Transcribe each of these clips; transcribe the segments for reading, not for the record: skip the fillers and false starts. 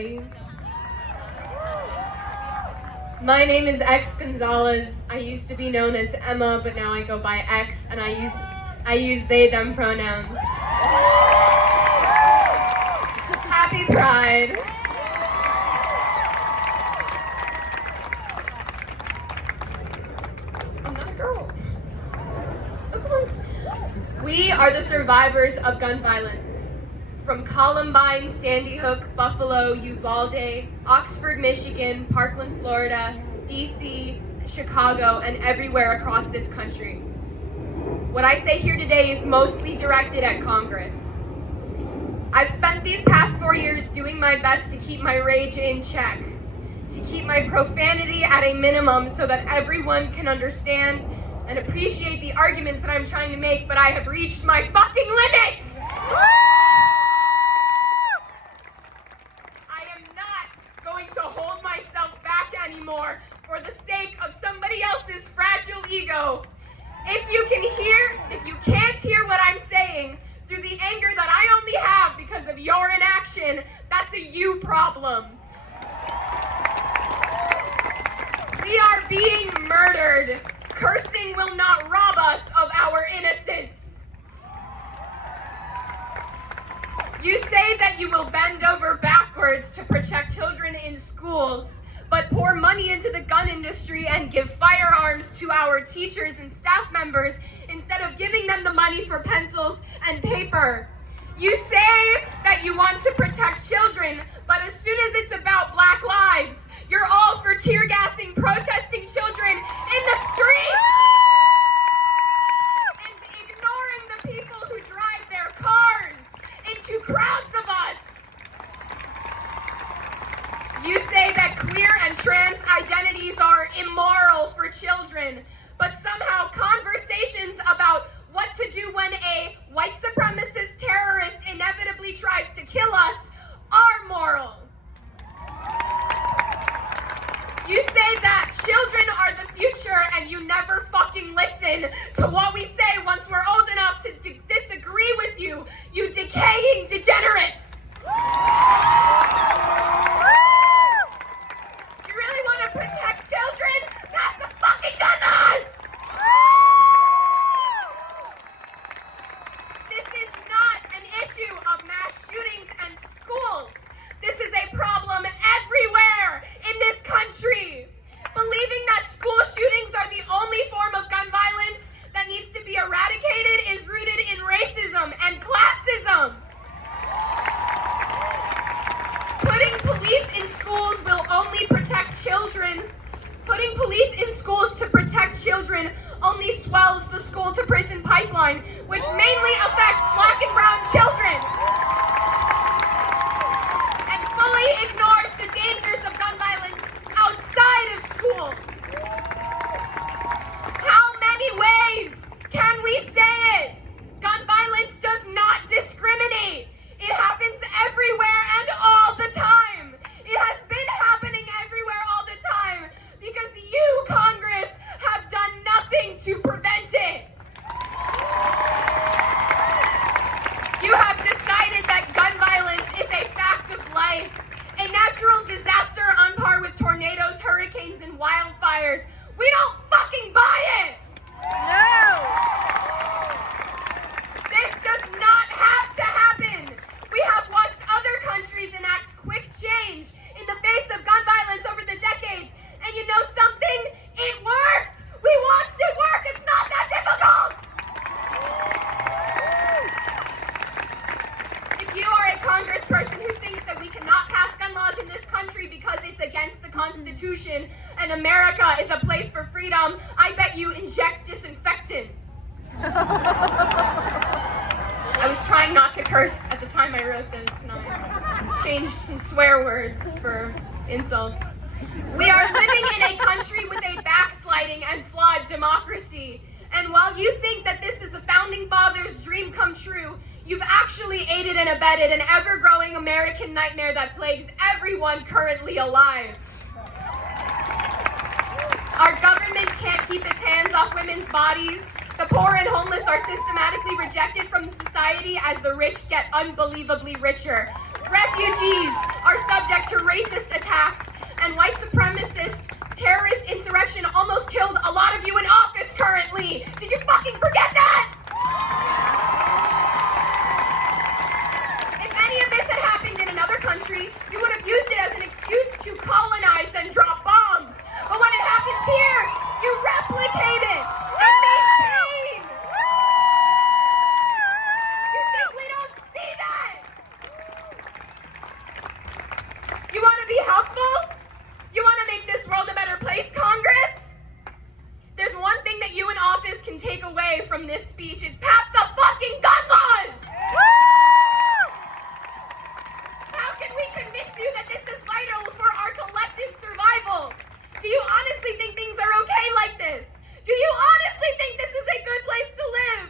everybody. My name is X Gonzalez. I used to be known as Emma, but now I go by X, and I use they, them pronouns. Happy Pride. I'm not a girl. We are the survivors of gun violence. From Columbine, Sandy Hook, Buffalo, Uvalde, Oxford, Michigan, Parkland, Florida, DC, Chicago, and everywhere across this country. What I say here today is mostly directed at Congress. I've spent these past 4 years doing my best to keep my rage in check, to keep my profanity at a minimum so that everyone can understand and appreciate the arguments that I'm trying to make, but I have reached my fucking limit! I am not going to hold myself back anymore for the sake of somebody else's fragile ego. If you can't hear what I'm saying through the anger that I only have because of your inaction, that's a you problem. We are being murdered. Cursing will not rob us of our innocence. You say that you will bend over backwards to protect children in schools, but pour money into the gun industry and give firearms to our teachers and staff members instead of giving them the money for pencils and paper. You say that you want to protect children, but as soon as it's about Black lives, you're all for tear gassing protesting children in the street and ignoring the people who drive their cars into crowds of us. You say that queer and trans identities are immoral for children, but somehow conversations about what to do when a white supremacist terrorist inevitably tries to kill us are moral. You say that children are the future and you never fucking listen to what we say once we're old enough to disagree with you, you decaying degenerates. You really want to protect children? That's a fucking gun laws! This is not an issue of mass shootings and schools. This is a problem everywhere in this country. Believing that school shootings are the only form of gun violence that needs to be eradicated is rooted in racism and classism. Putting police in schools will only protect children. Putting police in schools to protect children only swells the school to prison pipeline, which mainly affects Black and brown children, and fully ignores the dangers of gun violence outside of school. How many ways can we say it? Gun violence does not discriminate. It happens everywhere and all the time. It has been happening everywhere all the time because you, Congress, have done nothing to prevent it. You have decided that gun violence is a fact of life, a natural disaster on par with tornadoes, hurricanes, and wildfires. We don't fucking buy it! No! This does not have to happen! We have watched other countries enact quick change in the face of gun violence over the decades, and you know something? It worked! We watched it work! It's not that difficult! If you are a congressperson who thinks that we cannot pass gun laws in this country because it's against the Constitution and America is a place for freedom, I bet you inject disinfectant. I was trying not to curse at the time I wrote this, and I changed some swear words for insults. We are living in a country with a backsliding and flawed democracy. And while you think that this is the founding fathers' dream come true, you've actually aided and abetted an ever-growing American nightmare that plagues everyone currently alive. Our government can't keep its hands off women's bodies. The poor and homeless are systematically rejected from society as the rich get unbelievably richer. Refugees are subject to racist attacks, and white supremacist terrorist insurrection almost killed a lot of you in office currently. Did you fucking forget that? If any of this had happened in another country, you would have used it as an excuse to colonize and drop bombs. But when it happens here, you replicate it and maintain. You think we don't see that? You want to be helpful? You want to make this world a better place, Congress? There's one thing that you in office can take away from this speech is pass the fucking gun laws! How can we convince you that this is vital for our collective survival? Do you honestly think things are okay like this? Do you honestly think this is a good place to live?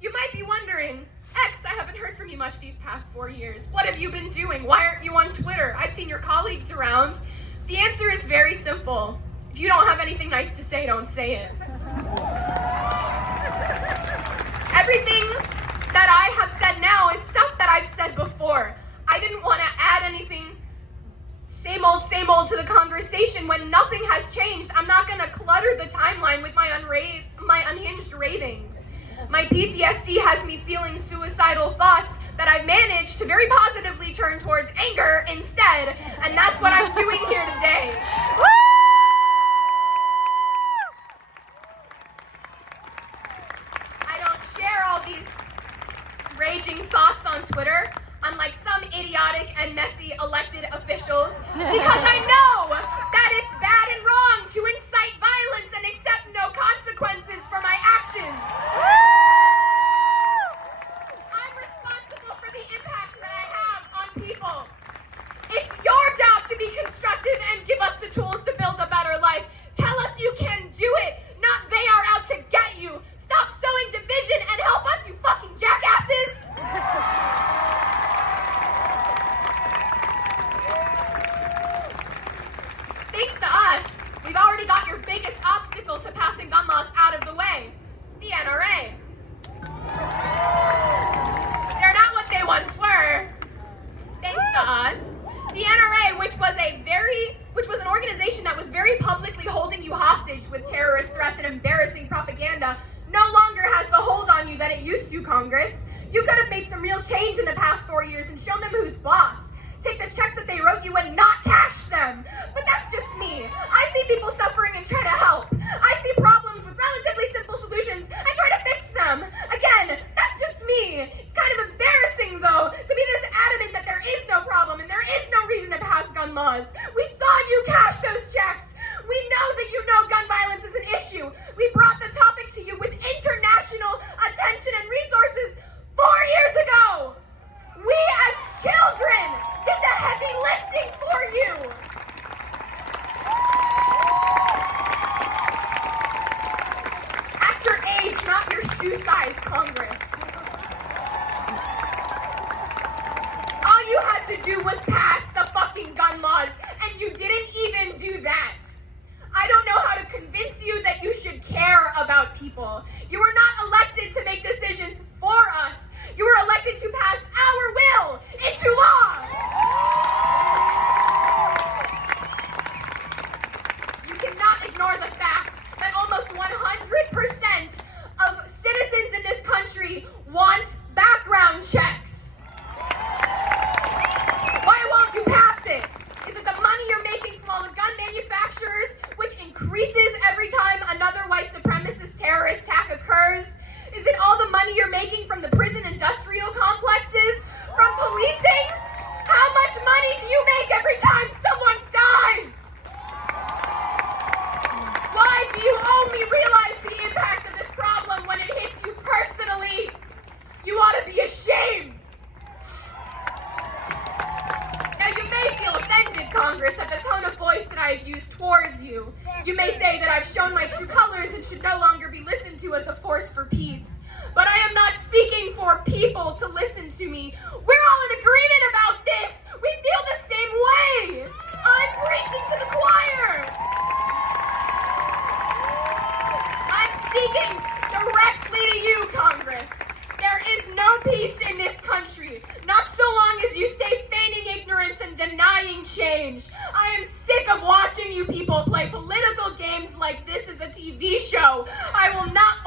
You might be wondering, X, I haven't heard from you much these past 4 years. What have you been doing? Why aren't you on Twitter? I've seen your colleagues around. The answer is very simple. If you don't have anything nice to say, don't say it. Everything that I have said now is stuff that I've said before. I didn't want to add anything same old to the conversation when nothing has changed. I'm not going to clutter the timeline with my unhinged ravings. My PTSD has me feeling suicidal thoughts that I've managed to very positively turn towards anger instead, and that's what I'm doing here today. I don't share all these raging thoughts on Twitter, unlike some idiotic and messy elected officials, because I know that it's bad and wrong to incite violence and accept no consequences for my actions. I'm responsible for the impact that I have on people. It's your job to be constructive and give us the tools to build a better life. Tell us you can do it, not they are out to get you. Stop sowing division and help us, you fucking jackasses! Thanks to us, we've already got your biggest obstacle to passing gun laws out of the way, the NRA. They're not what they once were. Thanks to us, the NRA, which was an organization that was very publicly holding you hostage with terrorist threats and embarrassing propaganda, no longer has the hold on you that it used to, Congress. You could have made some real change in the past 4 years and shown them who's boss. Take the checks that they wrote you and not cash them. But that's just me. I see people suffering and try to help. I see problems with relatively simple solutions and try to fix them. Again, that's just me. It's kind of embarrassing, though, to be this adamant that there is no problem and there is no reason to pass gun laws. We saw you cash those checks. We know that you know gun violence is an issue. We brought the topic to you with international attention and resources 4 years ago. We as children did the heavy lifting for you. At your age, not your shoe size, Congress. All you had to do was pass the fucking gun laws, and you didn't even do that. I don't know how to convince you that you should care about people. You were not elected to make decisions for us. You were elected to pass our will into law. You cannot ignore the fact that almost 100% of citizens in this country want background checks. Why won't you pass it? Is it the money you're making from all the gun manufacturers, which increases every time another white supremacist terrorist attack occurs? Is it all the money you're making from the prison industrial complexes? From policing? How much money do you make every time someone dies? Why do you only realize the impact of this problem when it hits you personally? You ought to be ashamed. Now you may feel offended, Congress, at the tone of voice that I have used towards you. You may say that I've shown my true colors and should no longer be listened to as a force for peace. But I am not speaking for people to listen to me. We're all in agreement about this. We feel the same way. I'm preaching to the choir. I'm speaking directly to you, Congress. There is no peace in this country. Not change. I am sick of watching you people play political games like this is a TV show. I will not